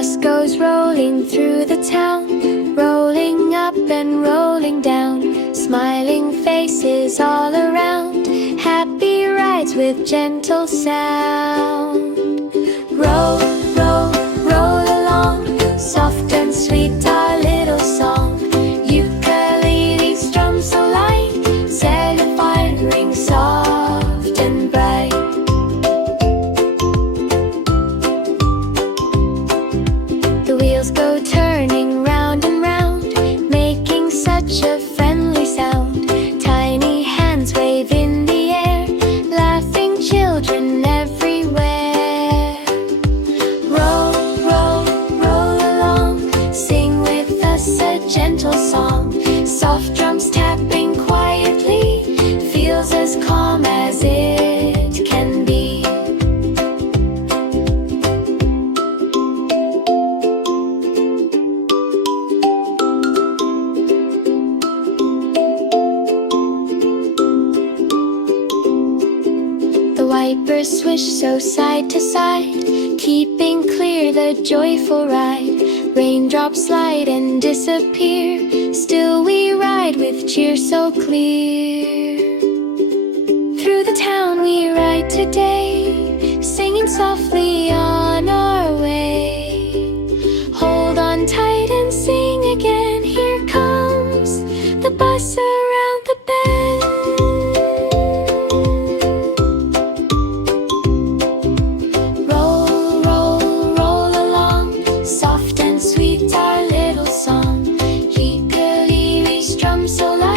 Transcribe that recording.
bus goes rolling through the town, rolling up and rolling down, smiling faces all around, happy rides with gentle sound. Roll, roll, roll along, soft and sweet our little song. Ukulele strum so light, xylophone ring soft and bright. The wheels go turning round and round, making such a friendly sound. Tiny hands wave in the air, laughing children everywhere. Roll, roll, roll along, sing with us a gentle song. Soft drums tapping quietly, feels as calm as it can be. The wipers swish so side to side, keeping clear the joyful ride. Raindrops slide and disappear, still we ride with cheer so clear. Through the town we ride today, singing softly on our way. Hold on tight and sing again, here comes the bus around the bend. Roll, roll, roll along, soft and sweet our little song. Ukulele strum so loud,